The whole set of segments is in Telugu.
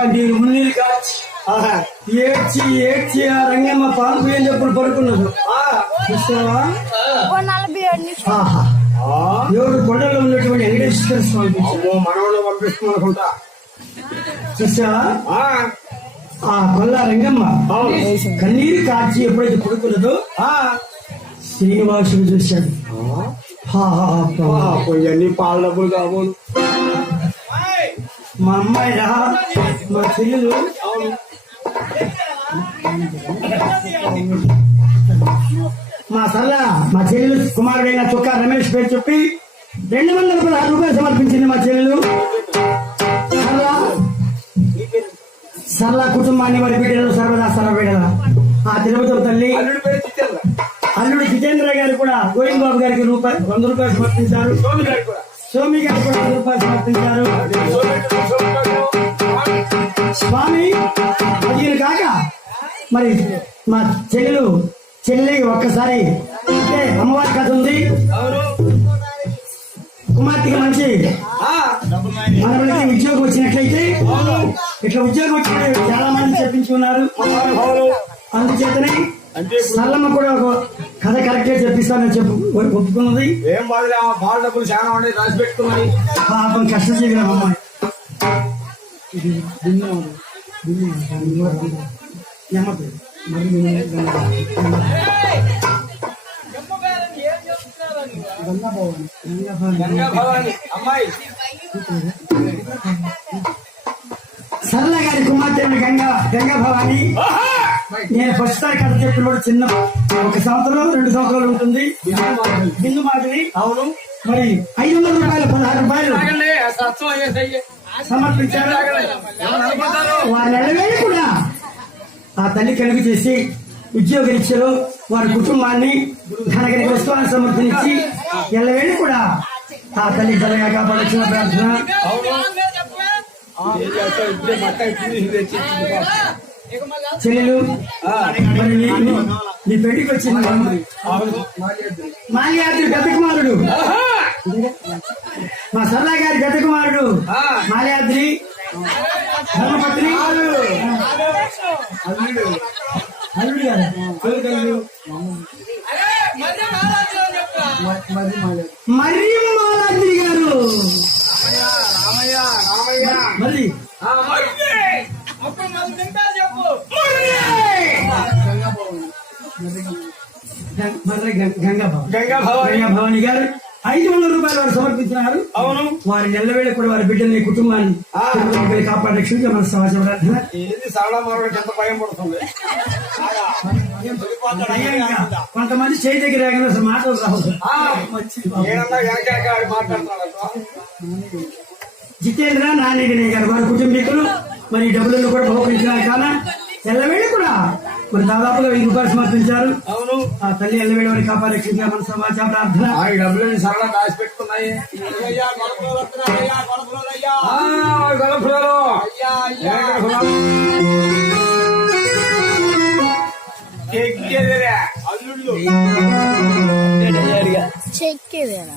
కన్నీరు మున్నీరు కాచి ఆహా. ఏడ్చి ఏడ్చి ఆ రంగమ్మ పాలు పోయని చెప్పుడు ఆ, ఎవరు కొండలో ఉన్నటువంటి వెంకటేశ్వర స్వామి మనవడు పంపిస్తున్నాం అనుకుంటా. చూసావా? ఆ, ఆ కొల్ల రంగమ్మ. కన్నీరు కాచి ఎప్పుడైతే పడుకున్నదో ఆ, శ్రీనివాసుడు చూశాడు. ఆ, హా, హా, హా, ఆ, ప్రభు. పోయి అన్ని పాల డబ్బులు కాబోలు. మా అమ్మాయి రా మా చెల్లెలు. మా సల్ల మా చెల్లెలు కుమారుడైన చుక్కా రమేష్ పేరు చెప్పి రెండు వందల పదహారు రూపాయలు సమర్పించింది మా చెల్లెలు. సరళ కుటుంబాన్ని వారి బిడ్డలు సర్వదా సర్వ బిడ్డల ఆ తిరుపతి తల్లి అల్లుడు జితేంద్ర గారు కూడా గోవింద్ బాబు గారికి రూపాయి వంద రూపాయలు సమర్పించారు. స్వామి గారు కూడా రూపాయలు సమర్పించారు స్వామి పదిహేను కాక మరి మా చెల్లెలు చెల్లి ఒక్కసారి అంటే అమ్మవారి కథ ఉంది. కుమార్తెకి మంచి మనకి ఉద్యోగం వచ్చినట్లయితే ఇట్లా ఉద్యోగం వచ్చిన చాలా మంది చెప్పించుకున్నారు. అందుచేతనే సల్లమ్మ కూడా ఒక కథ కరెక్ట్గా చెప్పిస్తానని చెప్పు. ఒప్పుకున్నది? ఏం బాధలే ఆ పాల డబ్బులు చాలా ఉండే రాసి పెట్టుకున్నాయి పాపం కష్టజీవి రా అమ్మాయి. సరళ గారి కుమార్తె గంగా గంగా భవాని! నేను ఫస్ట్ సారి కథ చెప్పినప్పుడు చిన్న ఒక సంవత్సరం రెండు సంవత్సరాలు ఉంటుంది బిందు మాదిరి అవును మరి ఐదు వందల రూపాయలు పదహారు రూపాయలు. సమర్పించారు? వారి కూడా ఆ తల్లి కలుగు చేసి ఉద్యోగ రీత్యలో వారి కుటుంబాన్ని ధనగరి వస్తువులను సమర్పించి ఎల్లవేళ కూడా ఆ తల్లి జలగా కాపాడొచ్చిన ప్రార్థన చెల్లెలు నీ- పెళ్ళికి వచ్చింది మాల్యాద్రి. పెద్ద కుమారుడు! మా సరళ గారి పెద్ద కుమారుడు మాల్యాద్రి. ధర్మపత్ని. అల్లుడు. అల్లుడు గారు. గం- మర్రి గం- గంగా భవన్ గంగా భవాని గారు ఐదు వందల రూపాయలు వారు సమర్పించినారు. అవును. వారి నెలవేళ కూడా వారి బిడ్డల్ని కుటుంబాన్ని కాపాడే రక్షించే మన సమాజం ప్రార్థన ఏది సరళ మరొకటి ఎంత భయం పడుతుంది? అయ్యా ఇంకా కొంతమంది చేయి దగ్గర మాటలు జితేంద్ర నాని గారు వారి కుటుంబీకులు మరి డబ్బులను కూడా బహుకరించినారు కాన? ఎల్లవేళ కూడా. మరి దాదాపుగా వెయ్యి రూపాయలు సమర్పించారు. అవును. ఆ తల్లి ఎల్లవేళ వారి కాపాడే మన సమాజం ప్రార్థన. ఆ ఈ డబ్బులని సరళ దాచి పెట్టుకున్నాయి అల్లుళ్ళు. చెక్కేదేనా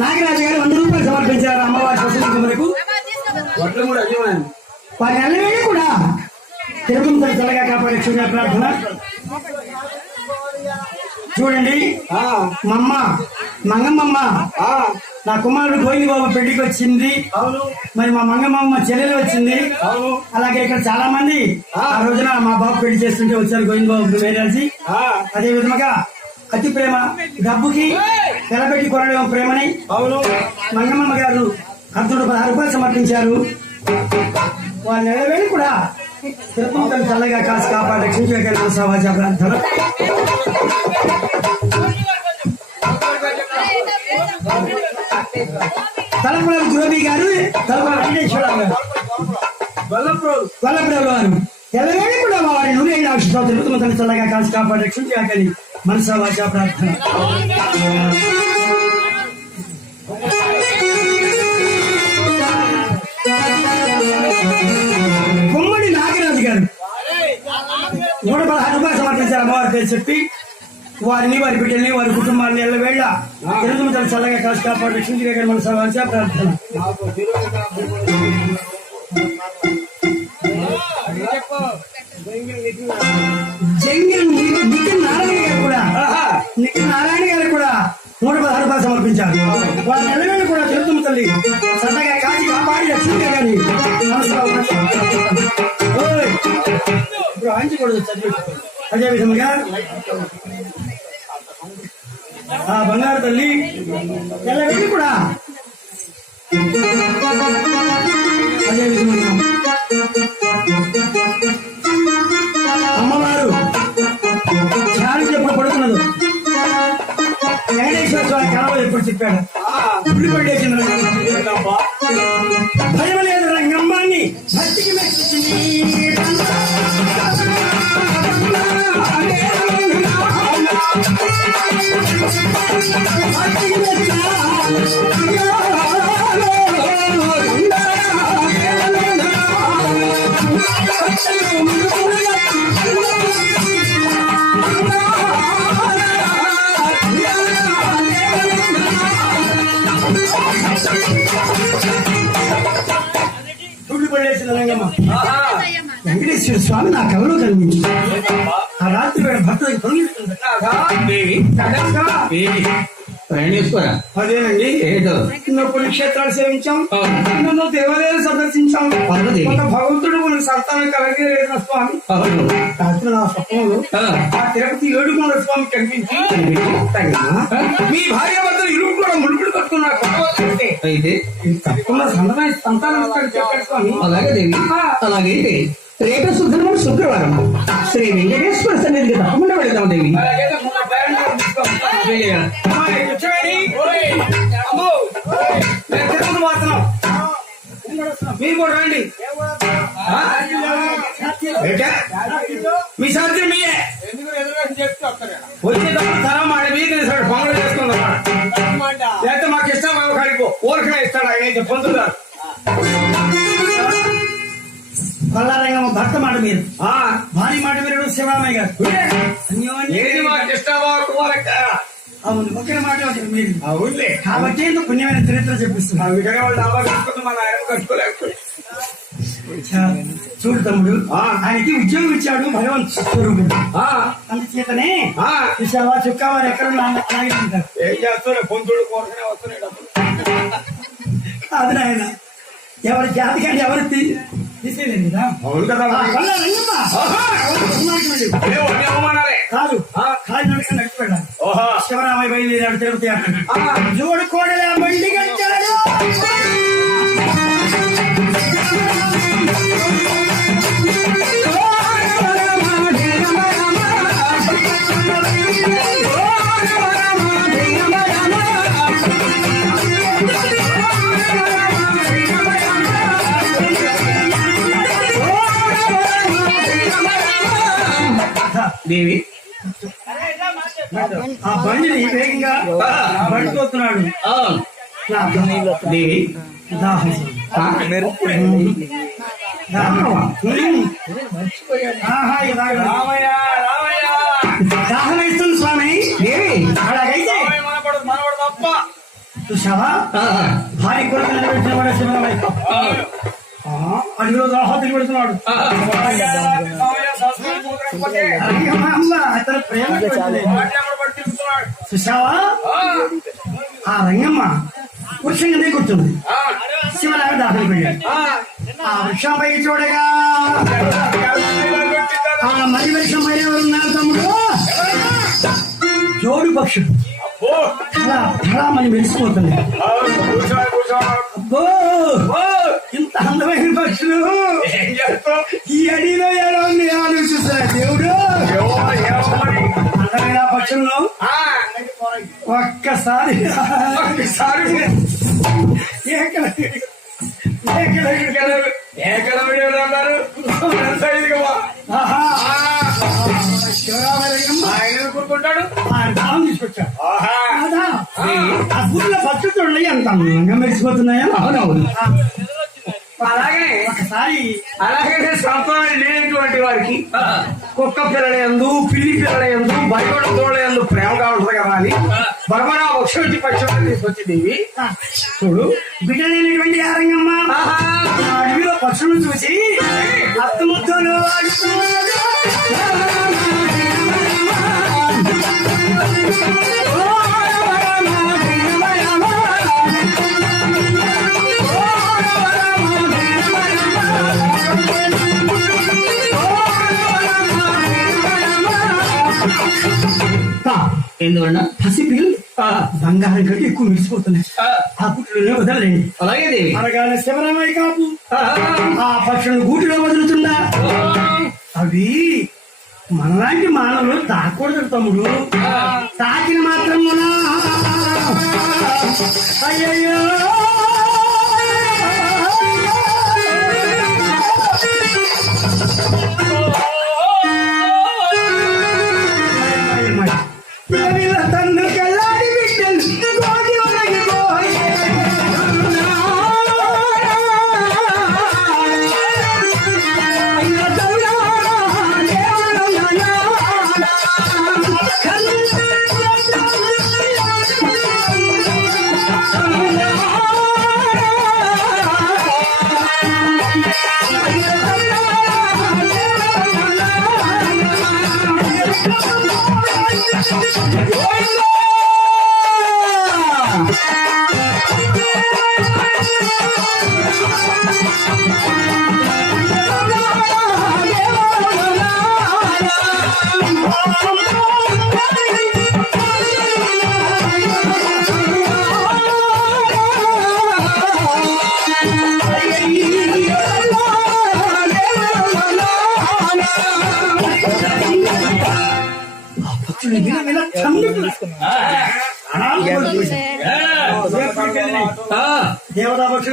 నాగరాజు గారు వంద రూపాయలు సమర్పించారు అమ్మవారి ప్రసన్న వరకు వారి నెలవేళ కూడా తిరుగుతున్న చల్లగా కాపాడే సూర్య ప్రార్థన. చూడండి. ఆ, మా అమ్మ మంగమ్మమ్మ నా కుమారుడు గోవింద బాబు పెళ్ళికి వచ్చింది. మరి మా మంగమ్మమ్మ చెల్లెలు వచ్చింది. అలాగే ఇక్కడ చాలా మంది ఆ రోజున మా బాబు పెళ్ళి చేస్తుంటే వచ్చారు గోవింద బాబు ఆ, అదే విధముగా అతి ప్రేమ డబ్బుకి నిలబెట్టి కొనడం ప్రేమని అవును. మంగమ్మ గారు కంతుడు పదహారు రూపాయలు సమర్పించారు. వాళ్ళ నెలవేళ కూడా తిరుపతి చల్లగా కాసి కాపాడు రక్షించగలిగిన సమాజ ప్రాంతాలు తలపుల జ్యోతి గారు తలపుల వెంకటేశ్వరరావు గారు. వల్లభరావు. గారు. ఎల్లవేళ కూడా వారి నూనె తిరుగుతున్న తల్లి చల్లగా కాసి కాపాడు రక్షించగలి మనసా వాచ ప్రార్థన గుమ్మడి నాగరాజు గారు. నూట పదహారు రూపాయలు సమర్పించారు అమ్మవారి పేరు చెప్పి వారిని వారి బిడ్డల్ని వారి కుటుంబాన్ని ఎల్లవేళ తిరుగుతున్న తల్లి చల్లగా కాసి కాపాడు రక్షించగలి మనసా వాచ ప్రార్థన. నాకు తిరుగు చెప్పు జంగిల్ నితిన్ నారాయణ గారు కూడా నితిన్ నారాయణ గారు కూడా నూట పదహారు రూపాయలు సమర్పించారు వాళ్ళ నెలవేళ్ళు కూడా తిరుగుతున్న తల్లి సరదాగా కాచి కాపాడి లక్ష్మీ గారి ఇప్పుడు ఆంచకూడదు చదివి అదే విధముగా ఆ బంగారు తల్లి నెలవేళ్ళు కూడా అదే విధముగా అమ్మవారు ధ్యానం ఎప్పుడు పడుతున్నది వెంకటేశ్వర స్వామి కళలో ఎప్పుడు చెప్పాడు? గుడి పడేసిన భయం లేదు రంగమ్మాన్ని. భక్తికి మెచ్చి వెంకటేశ్వర స్వామి నా కళలో కనిపించి ఆ రాత్రి వేళ భర్త దగ్గర తొలగిస్తుంది ప్రయాణేశ్వర. అదేనండి. ఎన్నో పుణ్యక్షేత్రాలు సేవించాం. ఎన్నో దేవాలయాలు సందర్శించాం. కొంత భగవంతుడు మనకు సంతానం కలగలేదు స్వామి. రాత్రి నా స్వప్నంలో ఆ, తిరుపతి ఏడుకొండ స్వామి కనిపించి "తగినా, మీ భార్య భర్తలు ఇరువు కూడా ముడుపులు కట్టుకున్నారు అయితే? తప్పకుండా సంతానం సంతానం చెప్పాడు స్వామి. అలాగే దేవి. అలాగే రేపు శుక్రవారం శుక్రవారం. శ్రీ వెంకటేశ్వర సన్నిధికి తప్పకుండా వెళ్దాం దేవి. నేను మీరు కూడా రండి మీ సాధ్యం మీయే వచ్చేటప్పుడు తరం ఆడ మీకు పొంగలు చేసుకుందాం లేకపోతే మాకు ఇష్టం మాకు కడిపో ఇస్తాడు ఆయన అయితే భర్త మాట మీరు భారీ మాట మీరు శివరామయ్య గారు అవును ఒకరి మాట మీరు అవునులే కాబట్టి ఇంత పుణ్యమైన చరిత్ర చెప్పిస్తున్నా అందుకనే వాళ్ళు డాబా కట్టుకుని మన ఆయన కట్టుకోలేకపోయి చూడు తమ్ముడు ఆయనకి ఉద్యోగం ఇచ్చాడు భగవంత్ స్వరూపుడు. అందుచేతనే చూసావా చుక్కా వారు ఎక్కడ ఉంటారు ఏం చేస్తారు పొందుడు కోరుకునే వస్తున్నాయి డబ్బులు కాదు నాయన ఎవరి జాతకాన్ని ఎవరు తీ- తీసేయలేదు కదా అవును కదా కాదు కాదు నడుక నడిచిపోయాడు శివరామయ్య బయలుదేరాడు తిరుపతి అక్కడ జోడు కోడల బండి కట్టాడు దేవి? ఆ బండిని వేగంగా పట్టుకోతున్నాడు ఆ, దేవి? దాహం ఆ, దాహం. వేస్తుంది స్వామి. దేవి అలాగైతే చూసావా ఆ, భార్య కొరకు నిలబెట్టిన వాడు శివరామయ్య ఆ, అడిగిలో దాహం తిరిగిపెడుతున్నాడు ఆ, చూసావా? ఆ రంగమ్మ వృక్షంగా దిగుతుంది శివరామ దాఖలు పోయాడు ఆ వృక్షంపై చూడగా ఆ మరి వృక్షం పైన ఎవరున్నారు తమ్ముడు? జోడు పక్షులు అలా అలా మనం మెరిసిపోతుంది. అబ్బో. అందమైన పక్షులు ఈ అడిలో ఎలా ఉంది ఆలోచిస్తారు. దేవుడు? అందమైన పక్షులను ఒక్కసారి. ఒక్కసారి. తీసుకొచ్చాడు. ఆ పక్షులు చూడండి ఎంత అందంగా మెరిసిపోతున్నాయా? అవునవును. అలాగే ఒకసారి అలాగే సంతానం లేనటువంటి వారికి కుక్క పిల్లల ఎందు పిల్లి పిల్లల ఎందు బయట తోడ ఎందు ప్రేమ కావాలి కదా అని బర్మరా వక్షి పక్షులు తీసుకొచ్చి దేవి చూడు. బిడ్డలైనటువంటి ఆరంగమ్మ ఆ అడవిలో పక్షులను చూసి అత్తముద్దలు ఎందువల్ల పసిపిల్లలు బంగారం కంటే ఎక్కువ మిడిచిపోతున్నాయి ఆ. గుట్లోనే వదలండి అలాగే దేవి. అనగానే శివరామయ్య కాపు. ఆ. పక్షులను గూటిలో వదులుతుందా? అవి మనలాంటి మానవులు తాకూడదు తమ్ముడు. తాకిన మాత్రం అయ్యయ్యో.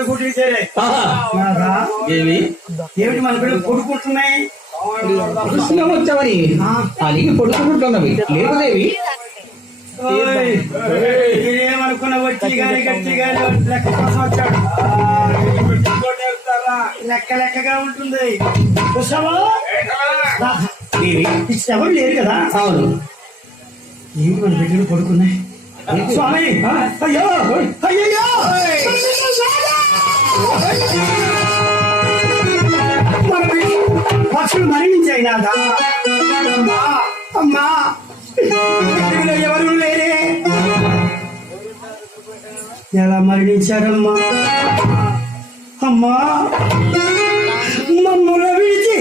దేవతా పక్షులు కూటికి చేరే నాదా? ఏమి? ఏమిటి మన పిల్లలు కొడుకుంటున్నాయి కృష్ణ వచ్చావని అలిగి పడుకుంటున్నవి లేకుదేవి ఓయ్, మీరేమనుకున్న వచ్చి గాని గట్టి గాని లెక్క కోసం వచ్చాడు. లెక్క లెక్కగా ఉంటుంది. ఏమి? ఎవరు లేరు కదా? అవును. ఏంటి మన బిడ్డలు పడుకున్నాయి? స్వామి! అయ్యో! బిడ్డ- పక్షులు మరణించాయి నాదా అమ్మా అమ్మా. బిడ్డలు ఎవరు లేరే ఎలా మరణించారమ్మా? అమ్మా. మమ్మల్ని విడిచి